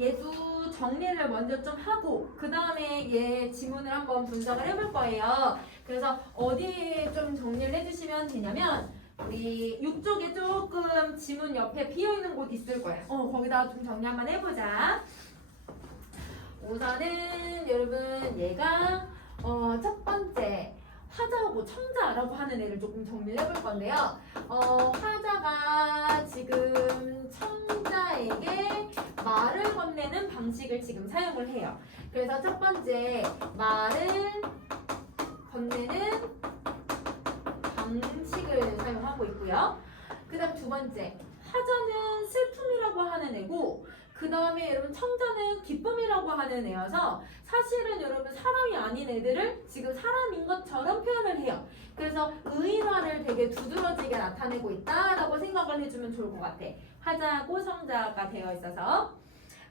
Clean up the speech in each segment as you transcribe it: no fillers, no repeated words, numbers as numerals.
얘도 정리를 먼저 좀 하고 그 다음에 얘 지문을 한번 분석을 해볼 거예요. 그래서 어디에 좀 정리를 해주시면 되냐면 우리 6쪽에 조금 지문 옆에 비어있는 곳 있을 거예요. 거기다가 좀 정리 한번 해보자. 우선은 여러분 얘가 첫 번째 화자하고 청자라고 하는 애를 조금 정리를 해볼 건데요. 화자가 지금 청자에게 말을 건네는 방식을 지금 사용을 해요. 그래서 첫 번째 말을 건네는 방식을 사용하고 있고요. 그 다음 두 번째 화자는 슬픔이라고 하는 애고 그 다음에 여러분 청자는 기쁨이라고 하는 애여서 사실은 여러분 사람이 아닌 애들을 지금 사람인 것처럼 표현을 해요. 그래서 의인화를 되게 두드러지게 나타내고 있다라고 생각을 해주면 좋을 것 같아. 화자하고 청자가 되어 있어서.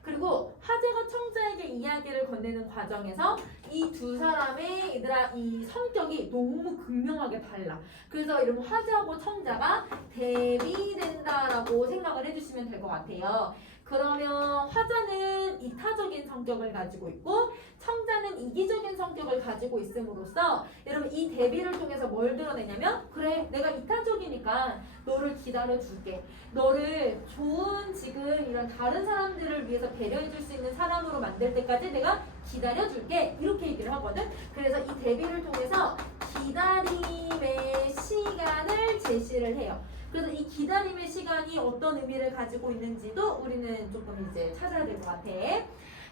그리고 화자가 청자에게 이야기를 건네는 과정에서 이 두 사람의 이 성격이 너무 극명하게 달라. 그래서 여러분 화자하고 청자가 대비된다라고 생각을 해주시면 될 것 같아요. 그러면 화자는 이타적인 성격을 가지고 있고 청자는 이기적인 성격을 가지고 있음으로써 여러분 이 대비를 통해서 뭘 드러내냐면 그래 내가 이타적이니까 너를 기다려줄게. 너를 좋은 지금 이런 다른 사람들을 위해서 배려해줄 수 있는 사람으로 만들 때까지 내가 기다려줄게. 이렇게 얘기를 하거든. 그래서 이 대비를 통해서 기다림의 시간을 제시를 해요. 그래서 이 기다림의 시간이 어떤 의미를 가지고 있는지도 우리는 조금 이제 찾아야 될 것 같아.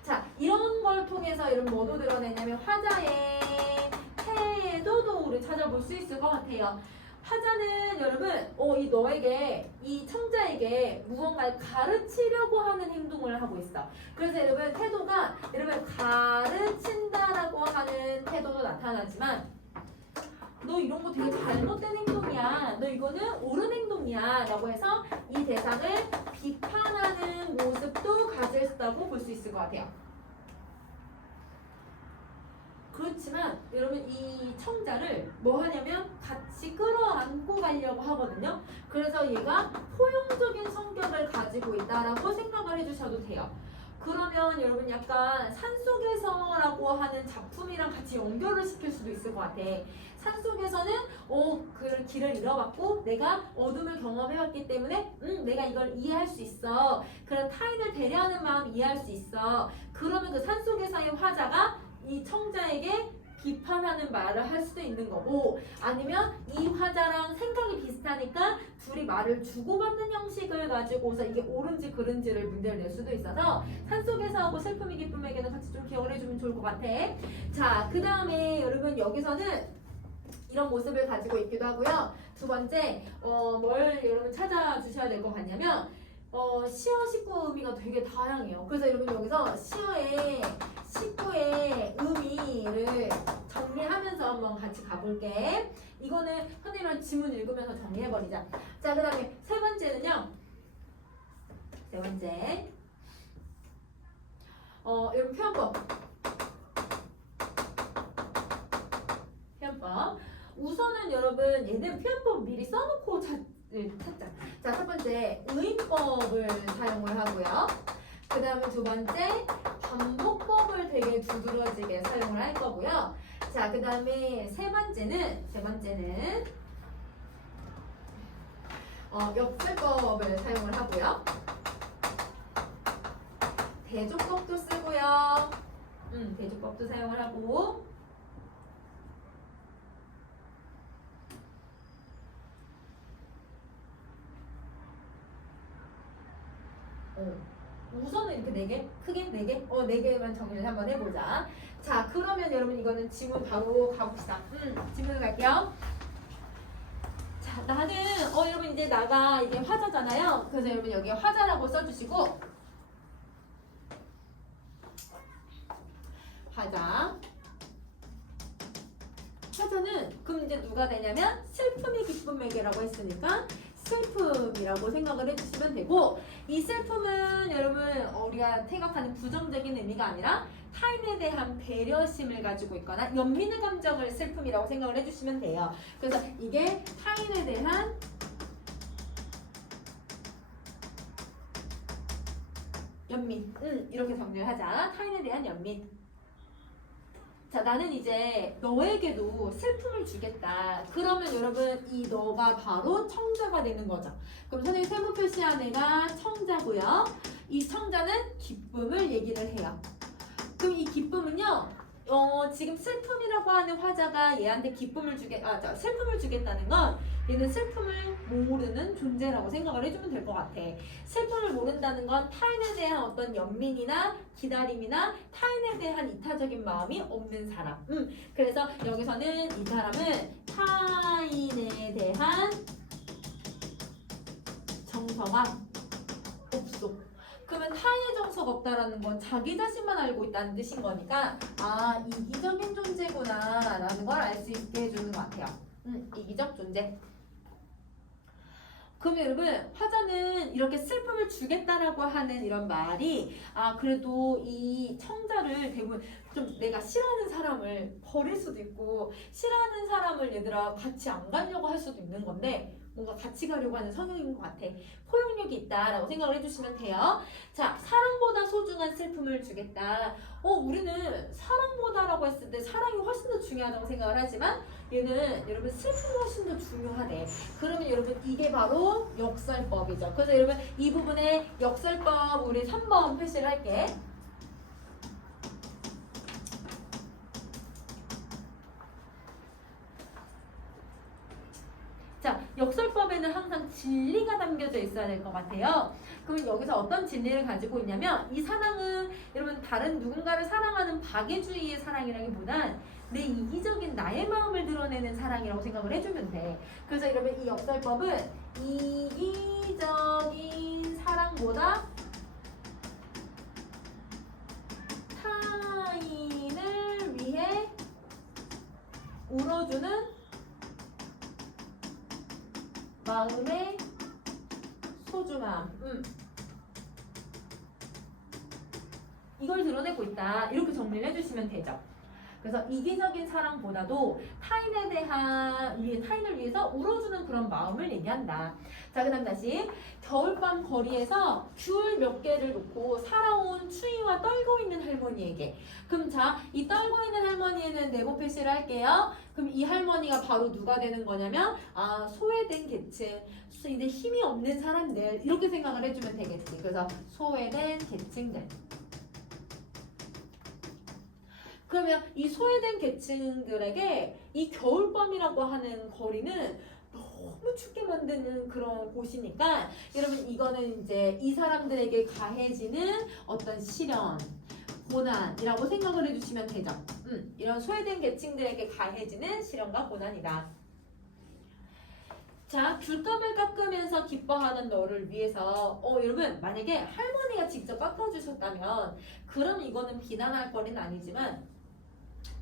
자, 이런 걸 통해서 여러분 뭐도 드러내냐면 화자의 태도도 우리 찾아볼 수 있을 것 같아요. 화자는 여러분 이 너에게 이 청자에게 무언가를 가르치려고 하는 행동을 하고 있어. 그래서 여러분 태도가 여러분 가르친다라고 하는 태도도 나타나지만 너 이런 거 되게 잘못된 행동이야. 너 이거는 옳은 행동이야. 라고 해서 이 대상을 비판하는 모습도 가질 수 있다고 볼 수 있을 것 같아요. 그렇지만 여러분 이 청자를 뭐 하냐면 같이 끌어안고 가려고 하거든요. 그래서 얘가 포용적인 성격을 가지고 있다라고 생각을 해주셔도 돼요. 그러면 여러분 약간 산속에서라고 하는 작품이랑 같이 연결을 시킬 수도 있을 것 같아. 산속에서는 그 길을 잃어봤고 내가 어둠을 경험해왔기 때문에 내가 이걸 이해할 수 있어. 그런 타인을 배려하는 마음 이해할 수 있어. 그러면 그 산속에서의 화자가 이 청자에게 비판하는 말을 할 수도 있는 거고 아니면 이 화자랑 생각이 비슷하니까 둘이 말을 주고받는 형식을 가지고서 이게 옳은지 그른지를 문제를 낼 수도 있어서 산속에서하고 슬픔이 기쁨에게는 같이 좀 기억을 해주면 좋을 것 같아. 자, 그 다음에 여러분 여기서는 이런 모습을 가지고 있기도 하고요. 두 번째 뭘 여러분 찾아주셔야 될 것 같냐면 시어 식구 의미가 되게 다양해요. 그래서 여러분 여기서 시어의 식구의 의미를 정리하면서 한번 같이 가볼게. 이거는 선생님이랑 지문 읽으면서 정리해버리자. 자, 그 다음에 세 번째는요. 세 번째 여러분 표현법. 우선은 여러분 얘는 표현법 미리 써놓고 찾자. 자, 첫 번째 의인법을 사용을 하고요. 그 다음에 두 번째 반복법을 되게 두드러지게 사용을 할 거고요. 자, 그 다음에 세 번째는 역설법을 사용을 하고요. 대조법도 쓰고요. 대조법도 사용을 하고 우선은 이렇게 4개? 크게 4개? 4개만 정리를 한번 해보자. 자, 그러면 여러분 이거는 지문 바로 가봅시다. 지문을 갈게요. 자, 나는 여러분 이제 나가 이게 화자잖아요. 그래서 여러분 여기 화자라고 써주시고 화자는 그럼 이제 누가 되냐면 슬픔이 기쁨에게라고 했으니까 슬픔이라고 생각을 해주시면 되고 이 슬픔은 여러분 우리가 생각하는 부정적인 의미가 아니라 타인에 대한 배려심을 가지고 있거나 연민의 감정을 슬픔이라고 생각을 해주시면 돼요. 그래서 이게 타인에 대한 연민. 이렇게 정리를 하자. 타인에 대한 연민. 자, 나는 이제 너에게도 슬픔을 주겠다. 그러면 여러분 이 너가 바로 청자가 되는 거죠. 그럼 선생님 세모 표시한 애가 청자고요. 이 청자는 기쁨을 얘기를 해요. 그럼 이 기쁨은요. 지금 슬픔이라고 하는 화자가 얘한테 슬픔을 주겠다는 건 얘는 슬픔을 모르는 존재라고 생각을 해주면 될 것 같아. 슬픔을 모른다는 건 타인에 대한 어떤 연민이나 기다림이나 타인에 대한 이타적인 마음이 없는 사람. 그래서 여기서는 이 사람은 타인에 대한 정서가 없어. 그러면 타인의 정서가 없다라는 건 자기 자신만 알고 있다는 뜻인 거니까 이기적인 존재구나 라는 걸 알 수 있게 해주는 것 같아요. 이기적 존재. 그럼 여러분 화자는 이렇게 슬픔을 주겠다라고 하는 이런 말이 그래도 이 청자를 대부분 좀 내가 싫어하는 사람을 버릴 수도 있고 싫어하는 사람을 얘들아 같이 안 가려고 할 수도 있는 건데 뭔가 같이 가려고 하는 성향인 것 같아. 포용력이 있다라고 생각을 해주시면 돼요. 자, 사랑보다 소중한 슬픔을 주겠다. 우리는 사랑보다라고 했을 때 사랑이 훨씬 더 중요하다고 생각을 하지만 얘는 여러분 슬픔이 훨씬 더 중요하대. 그러면 여러분 이게 바로 역설법이죠. 그래서 여러분 이 부분에 역설법 우리 3번 표시를 할게. 자, 역설법에는 항상 진리가 담겨져 있어야 될 것 같아요. 그럼 여기서 어떤 진리를 가지고 있냐면 이 사랑은 여러분 다른 누군가를 사랑하는 박애주의의 사랑이라기보단 내 이기적인 나의 마음을 드러내는 사랑이라고 생각을 해주면 돼. 그래서 여러분 이 역설법은 이기적인 사랑보다 타인을 위해 울어주는 마음의 소중함. 이걸 드러내고 있다. 이렇게 정리를 해주시면 되죠. 그래서 이기적인 사랑보다도 타인을 위해서 울어주는 그런 마음을 얘기한다. 자, 그 다음 다시 겨울밤 거리에서 귤 몇 개를 놓고 살아온 추위와 떨고 있는 할머니에게. 그럼 자, 이 떨고 있는 할머니에는 네모 표시를 할게요. 그럼 이 할머니가 바로 누가 되는 거냐면 소외된 계층, 이제 힘이 없는 사람들 이렇게 생각을 해주면 되겠지. 그래서 소외된 계층들. 그러면 이 소외된 계층들에게 이 겨울밤이라고 하는 거리는 너무 춥게 만드는 그런 곳이니까 여러분 이거는 이제 이 사람들에게 가해지는 어떤 시련, 고난이라고 생각을 해주시면 되죠. 이런 소외된 계층들에게 가해지는 시련과 고난이다. 자, 귤감을 깎으면서 기뻐하는 너를 위해서 여러분 만약에 할머니가 직접 깎아주셨다면 그럼 이거는 비난할 거리는 아니지만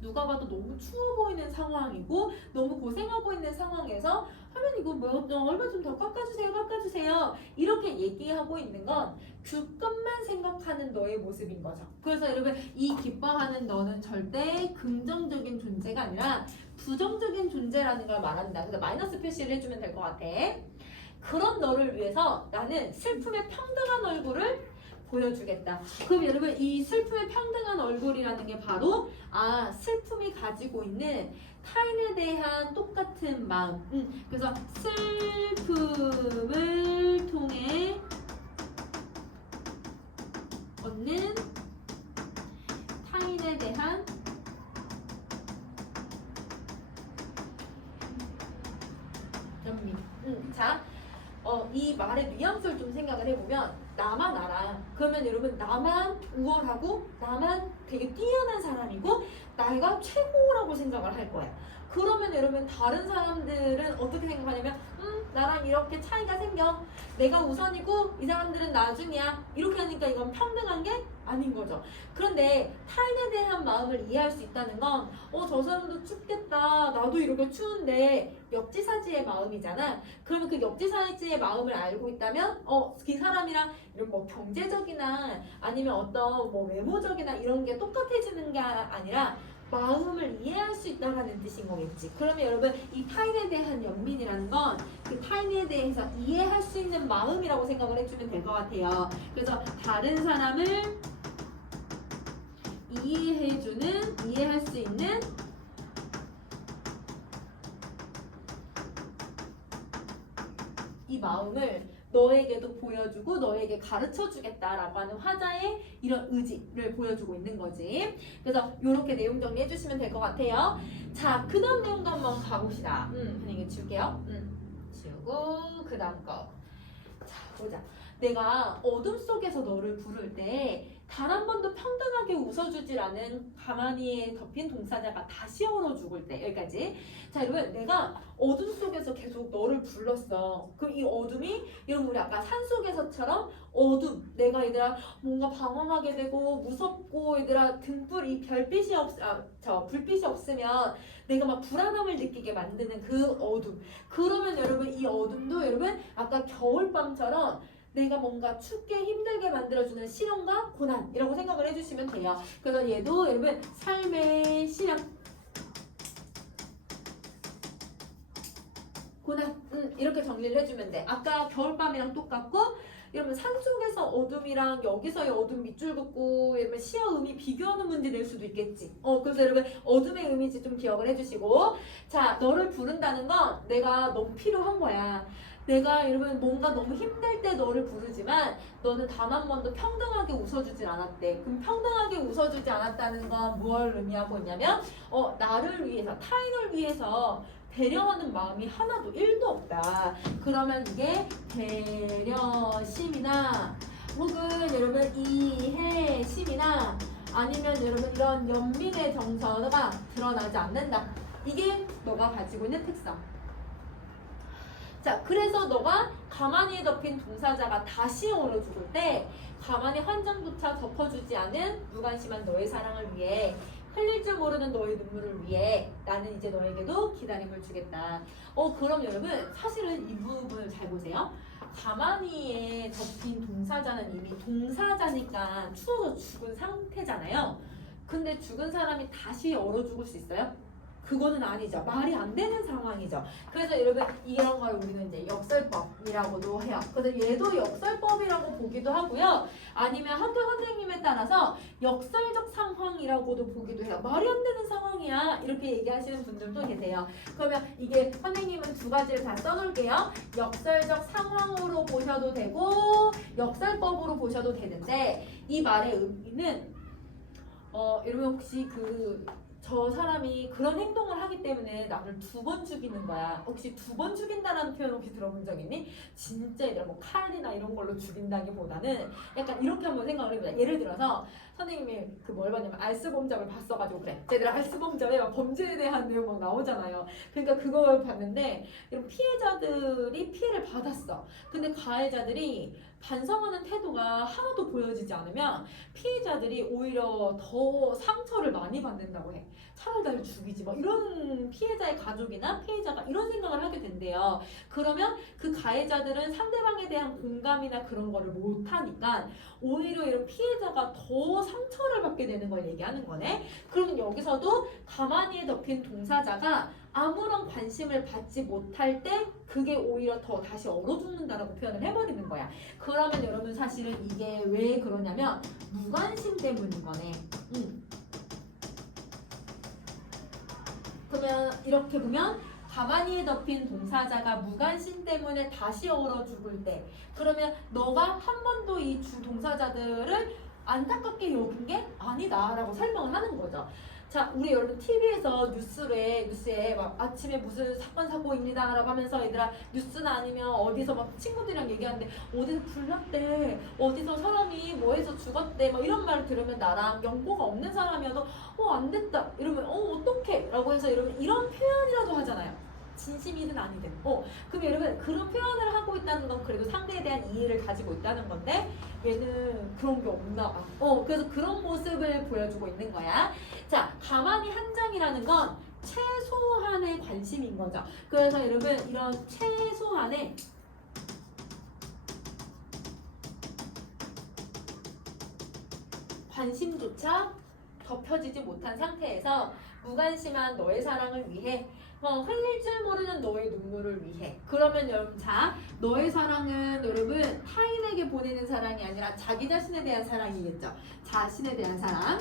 누가 봐도 너무 추워 보이는 상황이고 너무 고생하고 있는 상황에서 할머니 이거 얼마 좀 더 깎아주세요 이렇게 얘기하고 있는 건 귤감만 생각하는 너의 모습인 거죠. 그래서 여러분 이 기뻐하는 너는 절대 긍정적인 존재가 아니라 부정적인 존재라는 걸 말한다. 그래서 마이너스 표시를 해주면 될 것 같아. 그런 너를 위해서 나는 슬픔의 평등한 얼굴을 보여주겠다. 그럼 여러분 이 슬픔의 평등한 얼굴이라는 게 바로 슬픔이 가지고 있는 타인에 대한 똑같은 마음. 그래서 슬픔을 통해 얻는 타인에 대한 연민. 자, 이 말의 뉘앙스를 좀 생각을 해보면 나만 알아. 그러면 여러분 나만 우월하고 나만 되게 뛰어난 사람이고 나가 최고라고 생각을 할 거야. 그러면 여러분 다른 사람들은 어떻게 생각하냐면 나랑 이렇게 차이가 생겨. 내가 우선이고 이 사람들은 나중이야. 이렇게 하니까 이건 평등한 게 아닌 거죠. 그런데 타인에 대한 마음을 이해할 수 있다는 건 저 사람도 춥겠다. 나도 이렇게 추운데 역지사지의 마음이잖아. 그러면 그 역지사지의 마음을 알고 있다면 그 사람이랑 이런 뭐 경제적이나 아니면 어떤 뭐 외모적이나 이런 게 똑같아지는 게 아니라 마음을 이해할 수 있다는 뜻인 거겠지. 그러면 여러분 이 타인에 대한 연민이라는 건 그 타인에 대해서 이해할 수 있는 마음이라고 생각을 해주면 될 것 같아요. 그래서 다른 사람을 이해할 수 있는 이 마음을 너에게도 보여주고 너에게 가르쳐주겠다라고 하는 화자의 이런 의지를 보여주고 있는 거지. 그래서 이렇게 내용 정리해 주시면 될 것 같아요. 자, 그 다음 내용도 한번 가봅시다. 그냥 이거 지울게요. 지우고 그 다음 거. 자, 보자. 내가 어둠 속에서 너를 부를 때 단 한 번도 평등하게 웃어주질 않은 가만히 덮인 동사자가 다시 얼어 죽을 때. 여기까지. 자, 여러분 내가 어둠 속에서 계속 너를 불렀어. 그럼 이 어둠이 여러분 우리 아까 산속에서처럼 어둠. 내가 얘들아 뭔가 방황하게 되고 무섭고 얘들아 등불 이 별빛이 불빛이 없으면 내가 막 불안함을 느끼게 만드는 그 어둠. 그러면 여러분 이 어둠도 여러분 아까 겨울밤처럼 내가 뭔가 춥게 힘들게 만들어주는 시련과 고난이라고 생각을 해주시면 돼요. 그래서 얘도 여러분 삶의 시련, 고난 이렇게 정리를 해주면 돼. 아까 겨울밤이랑 똑같고 여러분 산속에서 어둠이랑 여기서의 어둠 밑줄 긋고 여러분 시어 의미 비교하는 문제 낼 수도 있겠지. 그래서 여러분 어둠의 의미지 좀 기억을 해주시고 자 너를 부른다는 건 내가 너무 필요한 거야. 내가 여러분 뭔가 너무 힘들 때 너를 부르지만 너는 단 한 번도 평등하게 웃어주질 않았대. 그럼 평등하게 웃어주지 않았다는 건 무엇을 의미하고 있냐면 나를 위해서 타인을 위해서 배려하는 마음이 하나도 1도 없다. 그러면 이게 배려심이나 혹은 여러분 이해심이나 아니면 여러분 이런 연민의 정서가 드러나지 않는다. 이게 너가 가지고 있는 특성. 자, 그래서 너가 가만히 덮인 동사자가 다시 얼어 죽을 때 가만히 한 장조차 덮어주지 않은 무관심한 너의 사랑을 위해 흘릴 줄 모르는 너의 눈물을 위해 나는 이제 너에게도 기다림을 주겠다. 그럼 여러분 사실은 이 부분을 잘 보세요. 가만히에 덮인 동사자는 이미 동사자니까 추워서 죽은 상태잖아요. 근데 죽은 사람이 다시 얼어 죽을 수 있어요? 그거는 아니죠. 말이 안 되는 상황이죠. 그래서 여러분 이런 걸 우리는 이제 역설법이라고도 해요. 그래서 얘도 역설법이라고 보기도 하고요. 아니면 학교 선생님에 따라서 역설적 상황이라고도 보기도 해요. 말이 안 되는 상황이야. 이렇게 얘기하시는 분들도 계세요. 그러면 이게 선생님은 두 가지를 다 써놓을게요. 역설적 상황으로 보셔도 되고 역설법으로 보셔도 되는데 이 말의 의미는 여러분 혹시 저 사람이 그런 행동을 하기 때문에 나를 2번 죽이는 거야. 혹시 2번 죽인다라는 표현 혹시 들어본 적 있니? 진짜 얘들아 뭐 칼이나 이런 걸로 죽인다기보다는 약간 이렇게 한번 생각을 해보자. 예를 들어서 선생님이 뭘 봤냐면 알스범잡을 봤어가지고 그래. 얘들아 알스범잡에 막 범죄에 대한 내용 막 나오잖아요. 그러니까 그걸 봤는데 이런 피해자들이 피해를 받았어. 근데 가해자들이 반성하는 태도가 하나도 보여지지 않으면 피해자들이 오히려 더 상처를 많이 받는다고 해. 차라리 나를 죽이지 뭐 이런 피해자의 가족이나 피해자가 이런 생각을 하게 된대요. 그러면 그 가해자들은 상대방에 대한 공감이나 그런 거를 못하니까 오히려 이런 피해자가 더 상처를 받게 되는 걸 얘기하는 거네. 그러면 여기서도 가만히 덮인 동사자가 아무런 관심을 받지 못할 때 그게 오히려 더 다시 얼어 죽는다라고 표현을 해버리는 거야. 그러면 여러분 사실은 이게 왜 그러냐면 무관심 때문인 거네. 그러면 이렇게 보면 가만히 덮인 동사자가 무관심 때문에 다시 얼어 죽을 때 그러면 너가 한 번도 이 동사자들을 안타깝게 여긴 게 아니다 라고 설명을 하는 거죠. 자, 우리 여러분 TV에서 뉴스에 막 아침에 무슨 사건 사고입니다 라고 하면서 얘들아 뉴스나 아니면 어디서 막 친구들이랑 얘기하는데 어디서 불났대, 어디서 사람이 뭐해서 죽었대 막 이런 말을 들으면 나랑 연고가 없는 사람이어도 안 됐다 이러면 어떡해 라고 해서 여러분 이런 표현이라도 하잖아요. 진심이든 아니든. 그럼 여러분 그런 표현을 하고 있다는 건 그래도 상대에 대한 이해를 가지고 있다는 건데 얘는 그런 게 없나 봐. 그래서 그런 모습을 보여주고 있는 거야. 자, 가만히 한 장이라는 건 최소한의 관심인 거죠. 그래서 여러분 이런 최소한의 관심조차 덮여지지 못한 상태에서 무관심한 너의 사랑을 위해 흘릴 줄 모르는 너의 눈물을 위해. 그러면 여러분 자, 너의 사랑은 여러분 타인에게 보내는 사랑이 아니라 자기 자신에 대한 사랑이겠죠. 자신에 대한 사랑.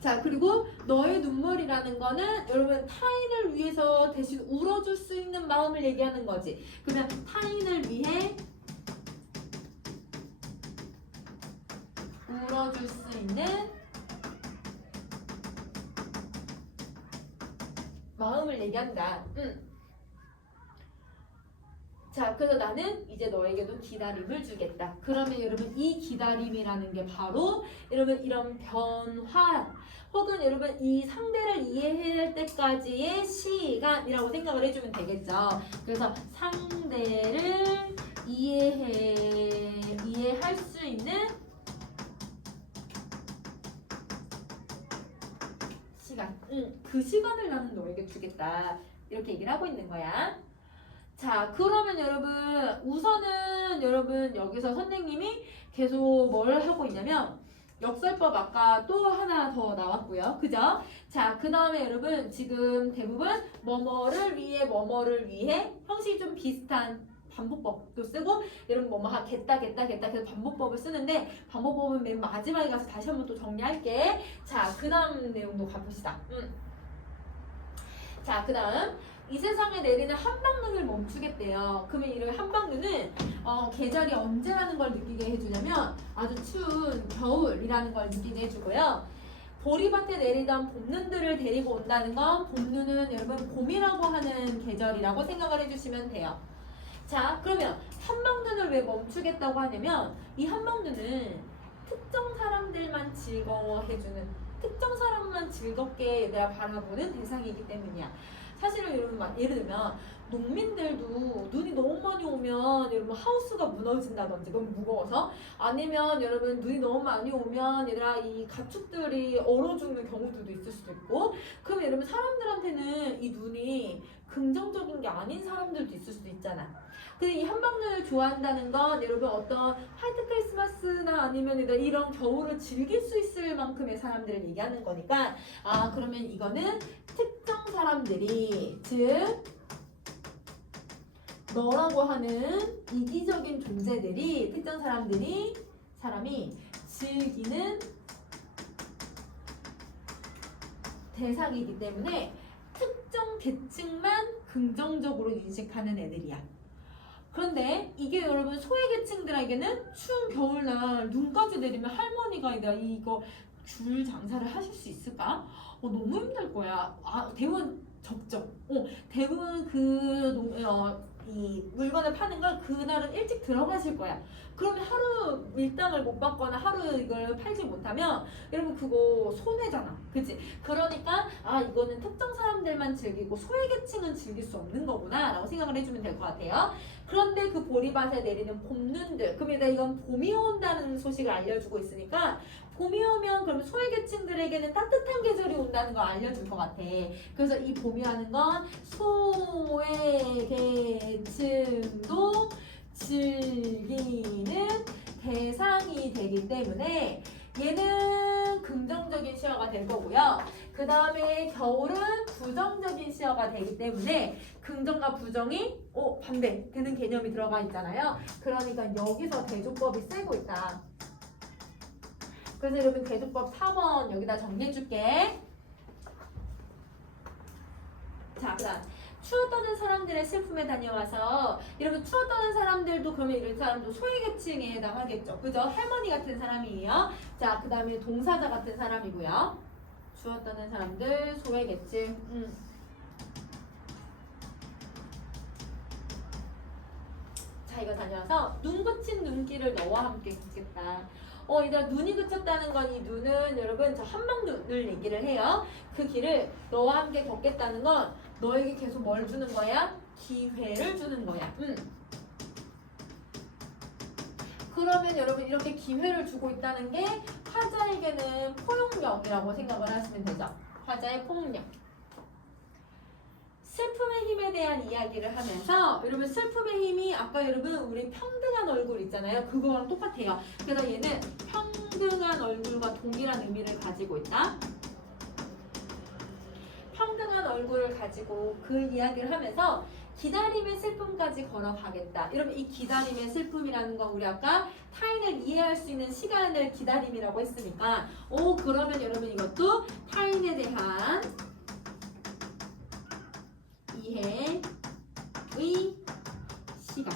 자, 그리고 너의 눈물이라는 거는 여러분 타인을 위해서 대신 울어줄 수 있는 마음을 얘기하는 거지. 그러면 타인을 위해 울어줄 수 있는 마음을 얘기한다. 자, 그래서 나는 이제 너에게도 기다림을 주겠다. 그러면 여러분 이 기다림이라는 게 바로 여러분 이런 변화 혹은 여러분 이 상대를 이해할 때까지의 시간이라고 생각을 해주면 되겠죠. 그래서 상대를 이해할 수 있는 시간. 그 시간을 나는 너에게 주겠다. 이렇게 얘기를 하고 있는 거야. 자, 그러면 여러분 우선은 여러분 여기서 선생님이 계속 뭘 하고 있냐면 역설법 아까 또 하나 더 나왔고요. 그죠? 자, 그 다음에 여러분 지금 대부분 뭐뭐를 위해 형식이 좀 비슷한 반복법도 쓰고 여러분 뭐뭐 겠다 계속 반복법을 쓰는데 반복법은 맨 마지막에 가서 다시 한번 또 정리할게. 자, 그 다음 내용도 가봅시다. 자, 그 다음 이 세상에 내리는 한방눈을 멈추겠대요. 그러면 이 한방눈은 계절이 언제라는 걸 느끼게 해주냐면 아주 추운 겨울이라는 걸 느끼게 해주고요. 보리밭에 내리던 봄눈들을 데리고 온다는 건 봄눈은 여러분 봄이라고 하는 계절이라고 생각을 해주시면 돼요. 자, 그러면 한방눈을 왜 멈추겠다고 하냐면 이 한방눈은 특정 사람들만 즐거워해주는 특정 사람만 즐겁게 얘들아 바라보는 대상이기 때문이야. 사실은 여러분 예를 들면 농민들도 눈이 너무 많이 오면 여러분 하우스가 무너진다든지 너무 무거워서 아니면 여러분 눈이 너무 많이 오면 얘들아 이 가축들이 얼어 죽는 경우들도 있을 수도 있고 그럼 여러분 사람들한테는 이 눈이 긍정적인 게 아닌 사람들도 있을 수도 있잖아. 근데 이 한방눈을 좋아한다는 건 여러분 어떤 화이트 크리스마스나 아니면 이런 겨울을 즐길 수 있을 만큼의 사람들을 얘기하는 거니까 그러면 이거는 특정 사람들이 즉 너라고 하는 이기적인 존재들이 특정 사람이 즐기는 대상이기 때문에 특정 계층만 긍정적으로 인식하는 애들이야. 그런데 이게 여러분 소외계층들에게는 추운 겨울날 눈까지 내리면 할머니가 이거 귤 장사를 하실 수 있을까? 너무 힘들 거야. 대부분 적죠. 대부분 이 물건을 파는 걸 그날은 일찍 들어가실 거야. 그러면 하루 밀당을 못 받거나 하루 이걸 팔지 못하면 여러분 그거 손해잖아. 그치? 그러니까 이거는 특정 사람들만 즐기고 소외계층은 즐길 수 없는 거구나 라고 생각을 해주면 될 것 같아요. 그런데 그 보리밭에 내리는 봄눈들, 그럼 이건 봄이 온다는 소식을 알려주고 있으니까 봄이 오면 그럼 소외계층들에게는 따뜻한 계절이 온다는 걸 알려줄 것 같아. 그래서 이 봄이라는 건 소외계층도 즐기는 대상이 되기 때문에 얘는 긍정적인 시어가 될 거고요. 그 다음에 겨울은 부정적인 시어가 되기 때문에 긍정과 부정이 반대되는 개념이 들어가 있잖아요. 그러니까 여기서 대조법이 쓰고 있다. 그래서 여러분 대조법 4번 여기다 정리해줄게. 자, 그다음 추웠다는 사람들의 슬픔에 다녀와서 여러분 추웠다는 사람들도 그러면 이런 사람도 소외계층에 해당하겠죠. 그죠? 할머니 같은 사람이에요. 자, 그 다음에 동사자 같은 사람이고요. 추웠다는 사람들 소외계층. 자, 이거 다녀와서 눈 그친 눈길을 너와 함께 걷겠다. 얘들아 눈이 그쳤다는 건 이 눈은 여러분 저 한방눈을 얘기를 해요. 그 길을 너와 함께 걷겠다는 건 너에게 계속 뭘 주는 거야? 기회를 주는 거야. 그러면 여러분 이렇게 기회를 주고 있다는 게 화자에게는 포용력이라고 생각을 하시면 되죠. 화자의 포용력. 슬픔의 힘에 대한 이야기를 하면서 여러분 슬픔의 힘이 아까 여러분 우리 평등한 얼굴 있잖아요. 그거랑 똑같아요. 그래서 얘는 평등한 얼굴과 동일한 의미를 가지고 있다. 평등한 얼굴을 가지고 그 이야기를 하면서 기다림의 슬픔까지 걸어가겠다. 여러분 이 기다림의 슬픔이라는 건 우리 아까 타인을 이해할 수 있는 시간을 기다림이라고 했으니까 그러면 여러분 이것도 타인에 대한 이해의 시간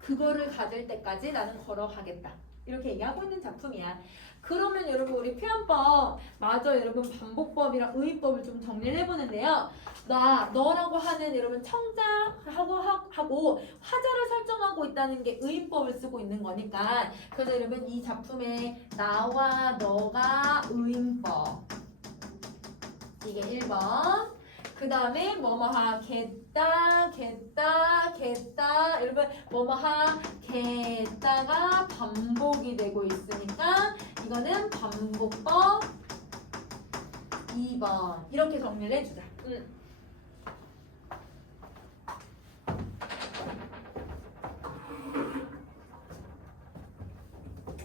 그거를 가질 때까지 나는 걸어가겠다 이렇게 얘기하고 있는 작품이야. 그러면 여러분 우리 표현법 마저 여러분 반복법이랑 의의법을 좀 정리를 해보는데요. 너라고 하는 여러분 청자하고 화자를 설정하고 있다는 게 의의법을 쓰고 있는 거니까 그래서 여러분 이 작품에 나와 너가 의의법 이게 1번 그 다음에 뭐뭐 하겠다 여러분 뭐뭐 하겠다가 반복이 되고 있으니까 이거는 반복법 2번 이렇게 정리를 해주자.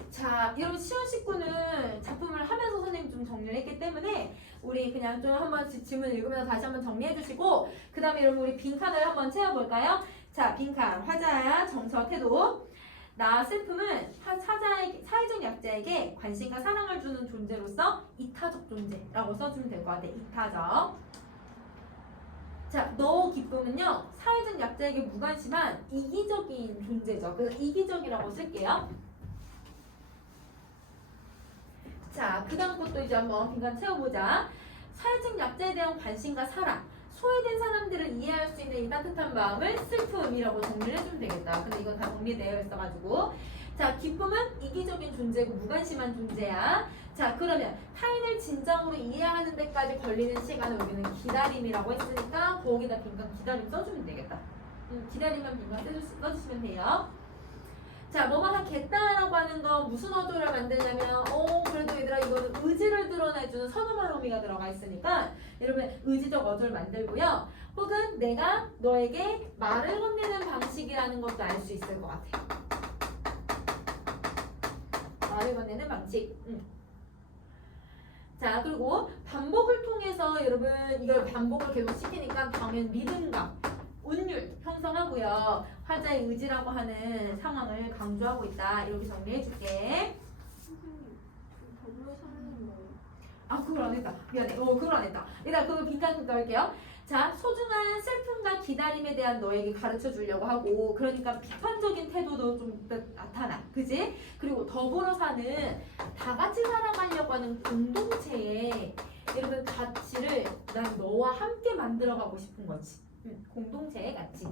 자, 여러분 시원 19는 작품을 하면서 선생님 좀 정리를 했기 때문에 우리 그냥 좀 한번 질문 읽으면서 다시 한번 정리해 주시고 그 다음에 여러분 우리 빈칸을 한번 채워볼까요? 자, 빈칸 화자야 정서 태도 나 슬픔은 사회적 약자에게 관심과 사랑을 주는 존재로서 이타적 존재라고 써주면 될 것 같아. 이타적. 자, 너 기쁨은요 사회적 약자에게 무관심한 이기적인 존재죠. 그래서 이기적이라고 쓸게요. 자, 그 다음 것도 이제 한번 빈칸 채워보자. 사회적 약자에 대한 관심과 사랑, 소외된 사람들을 이해할 수 있는 이 따뜻한 마음을 슬픔이라고 정리를 해주면 되겠다. 근데 이건 다 정리되어 있어가지고 자, 기쁨은 이기적인 존재고 무관심한 존재야. 자, 그러면 타인을 진정으로 이해하는 데까지 걸리는 시간을 우리는 기다림이라고 했으니까 거기다 빈칸 기다림 써주면 되겠다. 기다림만 빈칸 써주시면 돼요. 자, 뭐뭐 하겠다라고 하는 건 무슨 어조를 만들냐면 그래도 얘들아 이거는 의지를 드러내주는 선호말 의미가 들어가 있으니까 여러분 의지적 어조를 만들고요. 혹은 내가 너에게 말을 건네는 방식이라는 것도 알 수 있을 것 같아요. 말을 건네는 방식. 자, 그리고 반복을 통해서 여러분 이걸 반복을 계속 시키니까 다음엔 믿음감 운율 형성하고요. 화자의 의지라고 하는 상황을 강조하고 있다. 이렇게 정리해줄게. 선생님, 더불어 사는 거예요? 그걸 안 했다. 미안해. 그걸 안 했다. 일단 그거 빈칸 넣을게요. 자, 소중한 슬픔과 기다림에 대한 너에게 가르쳐 주려고 하고 그러니까 비판적인 태도도 좀 나타나. 그지? 그리고 더불어 사는 다 같이 살아가려고 하는 공동체의 여러분 가치를 난 너와 함께 만들어가고 싶은 거지. 공동체의 가치.